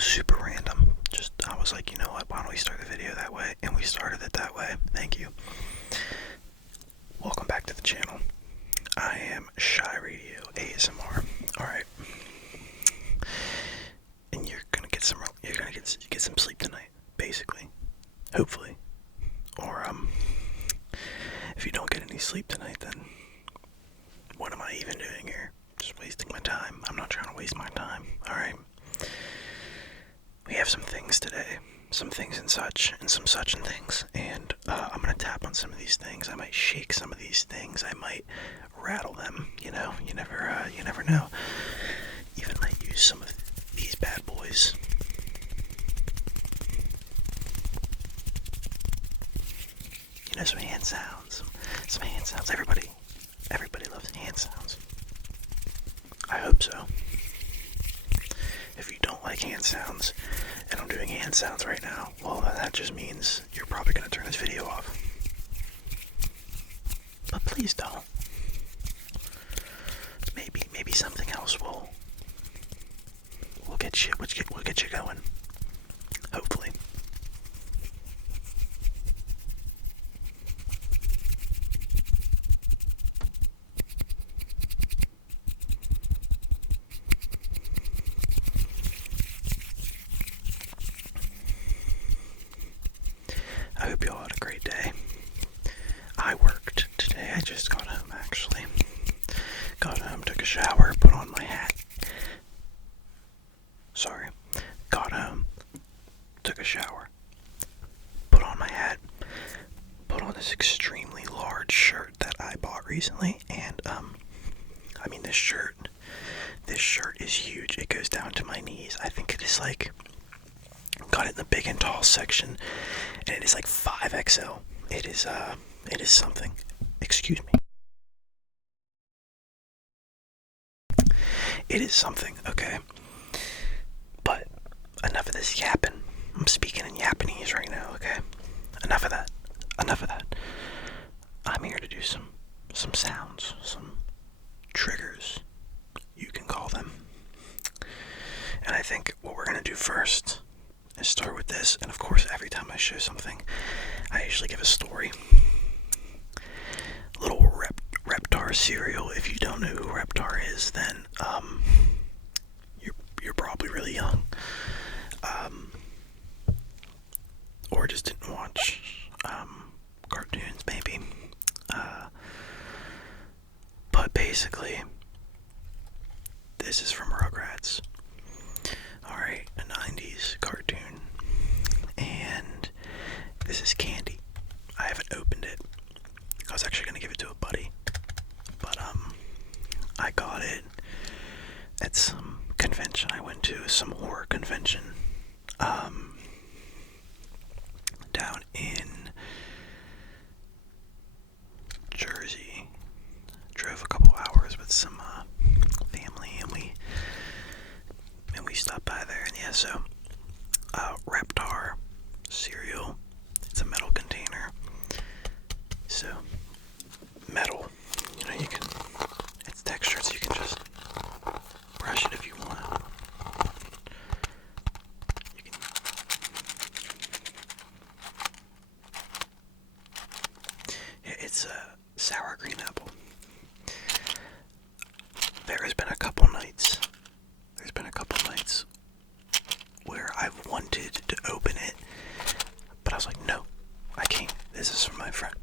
was super random. Just, I was like, you know what, why don't we start the video that way? And we started it that way. Thank you. Welcome back to the channel. I am Shy Radio ASMR. Alright. And you're gonna get some sleep tonight, basically. Hopefully. Or, if you don't get any sleep tonight, then what am I even doing here? Just wasting my time. I'm not trying to waste my time. Alright. We have some things today. Some things and such, and some such and things. And I'm gonna tap on some of these things. I might shake some of these things. I might rattle them. You know, you never know. Even might use some of these bad boys. You know, some hand sounds. Some hand sounds. Everybody loves hand sounds. I hope so. If you don't like hand sounds, and I'm doing hand sounds right now, well, that just means you're probably going to turn this video off. But please don't. Maybe something else will get you going. Hopefully. I hope you all had a great day. I worked today. I just got home, actually. Got home, took a shower, put on my hat. Sorry. Got home, took a shower, put on my hat, put on this extremely large shirt that I bought recently, and, I mean, this shirt is huge. It goes down to my knees. I think it is like, got it in the big and tall section, and it is like 5XL. It is something. Excuse me. It is something, okay? But enough of this yapping. I'm speaking in Japanese right now, okay? Enough of that. I'm here to do some sounds, some triggers, you can call them. And I think what we're gonna do first is start with this, and of course every time I show something, I usually give a story. A little Reptar cereal. If you don't know who Reptar is, then you're probably really young, or just didn't watch cartoons, maybe. But basically, this is from Rugrats. Alright, a 90s cartoon. And this is candy. I haven't opened it. I was actually gonna give it to a buddy, but I got it at some convention I went to, some horror convention, down in Jersey. Drove a couple hours with some family, and we stopped by there, and yeah, so Reptar cereal. It's a metal container. So metal, you know, it's textured, so you can just brush it if you want. It's a sour green apple. There's been a couple nights where I've wanted to open it, but I was like, no, I can't. This is from my friend.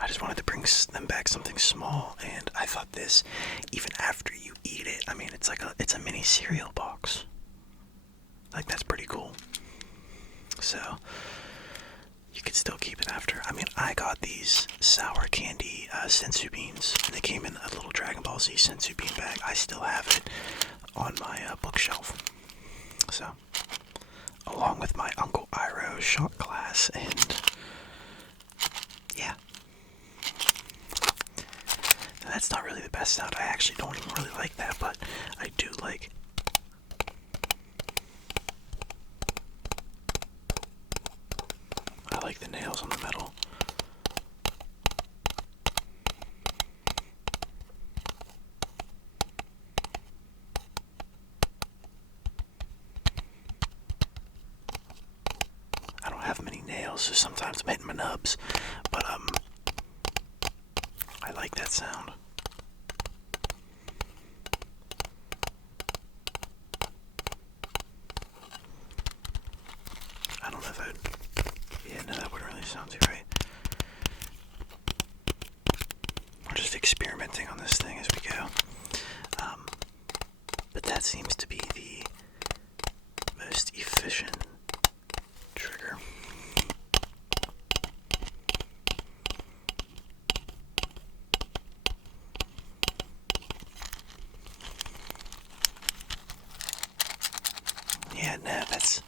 I just wanted to bring them back something small, and I thought this, even after you eat it, I mean, it's a mini cereal box. Like, that's pretty cool. So, you could still keep it after. I mean, I got these sour candy sensu beans, and they came in a little Dragon Ball Z sensu bean bag. I still have it on my bookshelf. So, along with my Uncle Iroh shot glass, and yeah. Now, that's not really the best sound. I actually don't even really like that, but I do like. I like the nails on the metal. so sometimes I'm hitting my nubs, but I like that sound. I don't know if I'd... Yeah, no, that wouldn't really sound too right. We're just experimenting on this thing as we go. But that seems to be the most efficient trigger. Yeah, no, that's...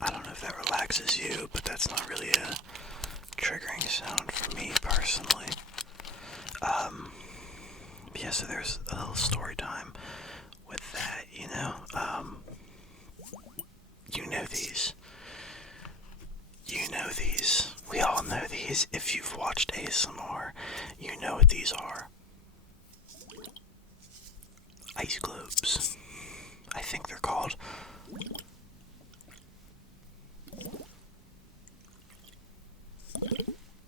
I don't know if that relaxes you, but that's not really a triggering sound for me personally. Yeah, so there's a little story time with that, you know. You know these. You know these. We all know these. If you've watched ASMR, you know what these are. Ice globes. I think they're called.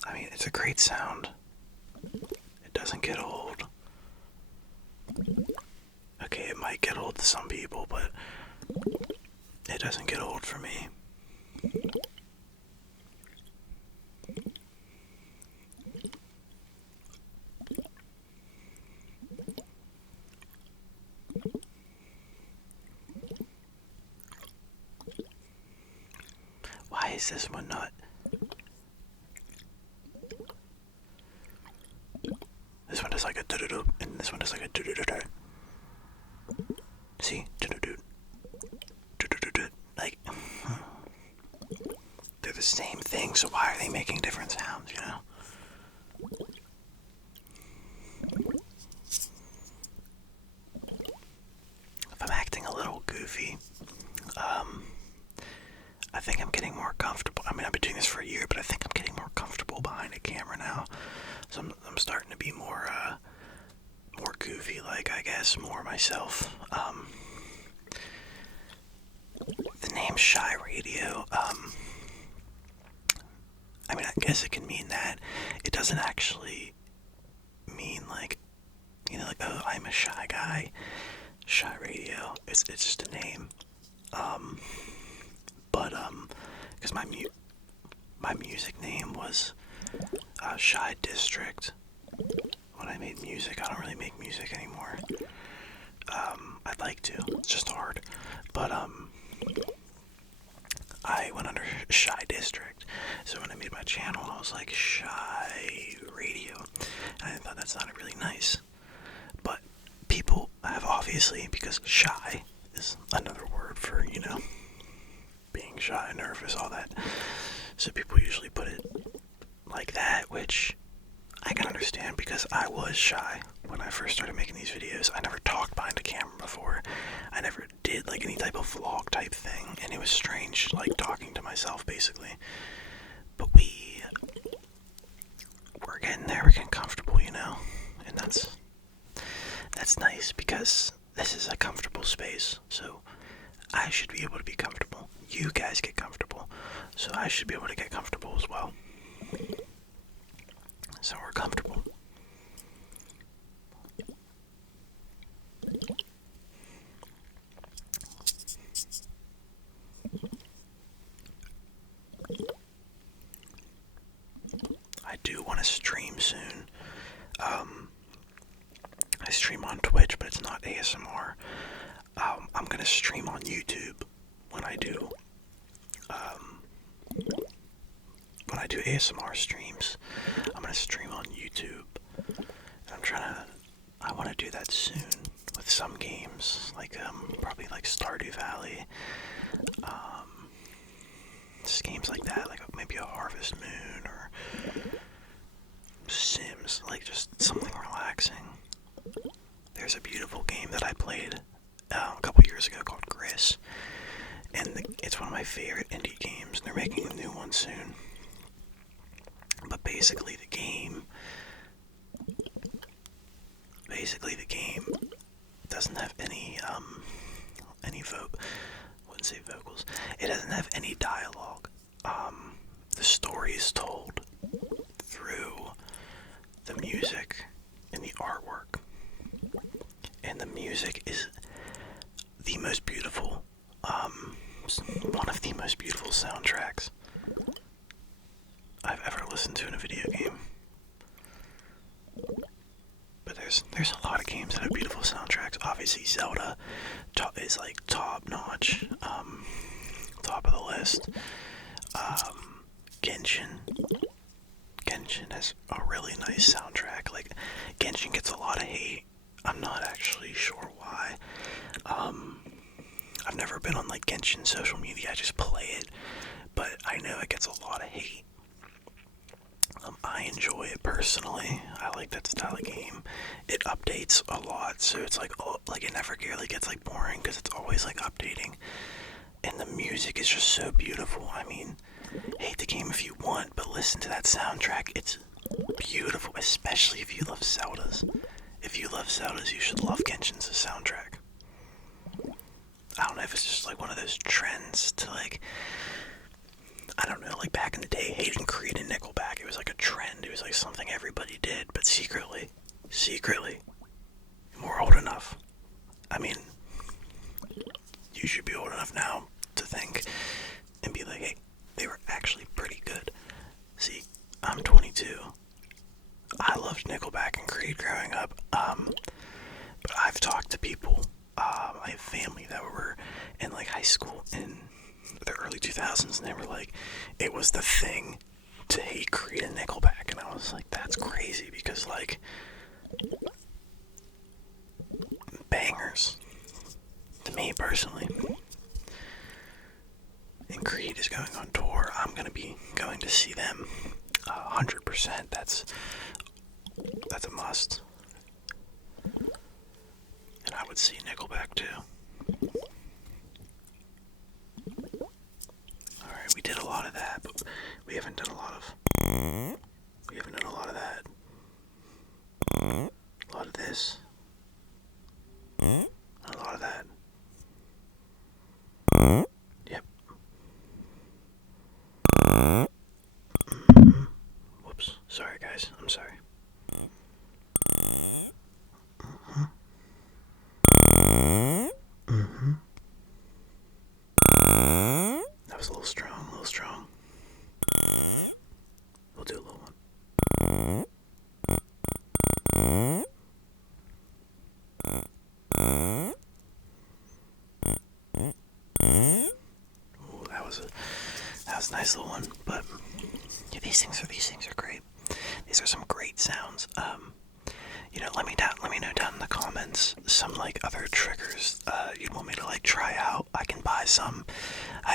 I mean, it's a great sound. It doesn't get old. Okay, it might get old to some people, but it doesn't get old for me. Why is this one not? This one does like a do-do-do, and this one does like a do-do-do-do. See? Do-do-do. Do-do-do-do. Like, they're the same thing, so why are they making different sounds, you know? If I'm acting a little goofy, I think I'm getting more comfortable. I mean, I've been doing this for a year, but I think I'm getting more comfortable behind a camera now. So I'm starting to be more goofy, like, I guess, more myself. The name Shy Radio, I mean, I guess it can mean that. It doesn't actually mean, like, you know, like, oh, I'm a shy guy. Shy Radio. It's just a name. Because my music name was Shy District. When I made music, I don't really make music anymore. I'd like to. It's just hard. But I went under Shy District. So when I made my channel, I was like Shy Radio. And I thought that sounded really nice. But people have obviously, because shy is another word for, you know, being shy, nervous, all that. So people usually put it like that, which I can understand because I was shy when I first started making these videos. I never talked behind a camera before. I never did like any type of vlog type thing, and it was strange, like talking to myself basically. But we're getting there, we're getting comfortable, you know, and that's nice because this is a comfortable space. So I should be able to be comfortable. You guys get comfortable, so I should be able to get comfortable as well. So we're comfortable. I do want to stream soon. I stream on Twitch, but it's not ASMR. I'm gonna stream on YouTube when I do ASMR streams. I'm gonna stream on YouTube. And I want to do that soon with some games, like probably like Stardew Valley, just games like that, like maybe a Harvest Moon or Sims, like just something relaxing. There's a beautiful game that I played a couple years ago called Gris, and it's one of my favorite indie games, and they're making a new one soon. But basically the game doesn't have any vote. say vocals. It doesn't have any dialogue. The story is told through the music and the artwork. And the music is the most beautiful, one of the most beautiful soundtracks I've ever listened to in a video game. But there's a lot of games that have beautiful soundtracks. Obviously, Zelda is like top notch, top of the list. Genshin has a really nice soundtrack. Like, Genshin gets a lot of hate. I'm not actually sure why. I've never been on like Genshin social media. I just play it, but I know it gets a lot of hate. I enjoy it personally. I like that style of game. It updates a lot, so it's like, oh, like it never really gets like boring because it's always like updating. And the music is just so beautiful. I mean, hate the game if you want, but listen to that soundtrack. It's beautiful, especially if you love Zeldas. If you love Zeldas, you should love Genshin's soundtrack. I don't know if it's just like one of those trends to like, I don't know, like back in the day, hating Creed and Nickelback, it was like a trend. It was like something everybody did, but secretly, we're old enough. I mean, you should be old enough now to think and be like, hey, they were actually pretty good. See, I'm 22. I loved Nickelback and Creed growing up, but I've talked to people, I have family that were in like high school in the early 2000s, and they were like, it was the thing to hate Creed and Nickelback, and I was like, that's crazy, because like, bangers, to me personally. And Creed is going on tour. I'm gonna be going to see them 100%. That's a must. And I would see Nickelback too. Alright, we did a lot of that, but we haven't done a lot of that. A lot of this. And a lot of that. Yep. Whoops. Sorry, guys. I'm sorry. That was a little strong. We'll do a little one. Ooh, that was a nice little one. But yeah, these things are great. These are some great sounds. Let me know down in the comments some like other triggers you'd want me to like try out. I can buy some.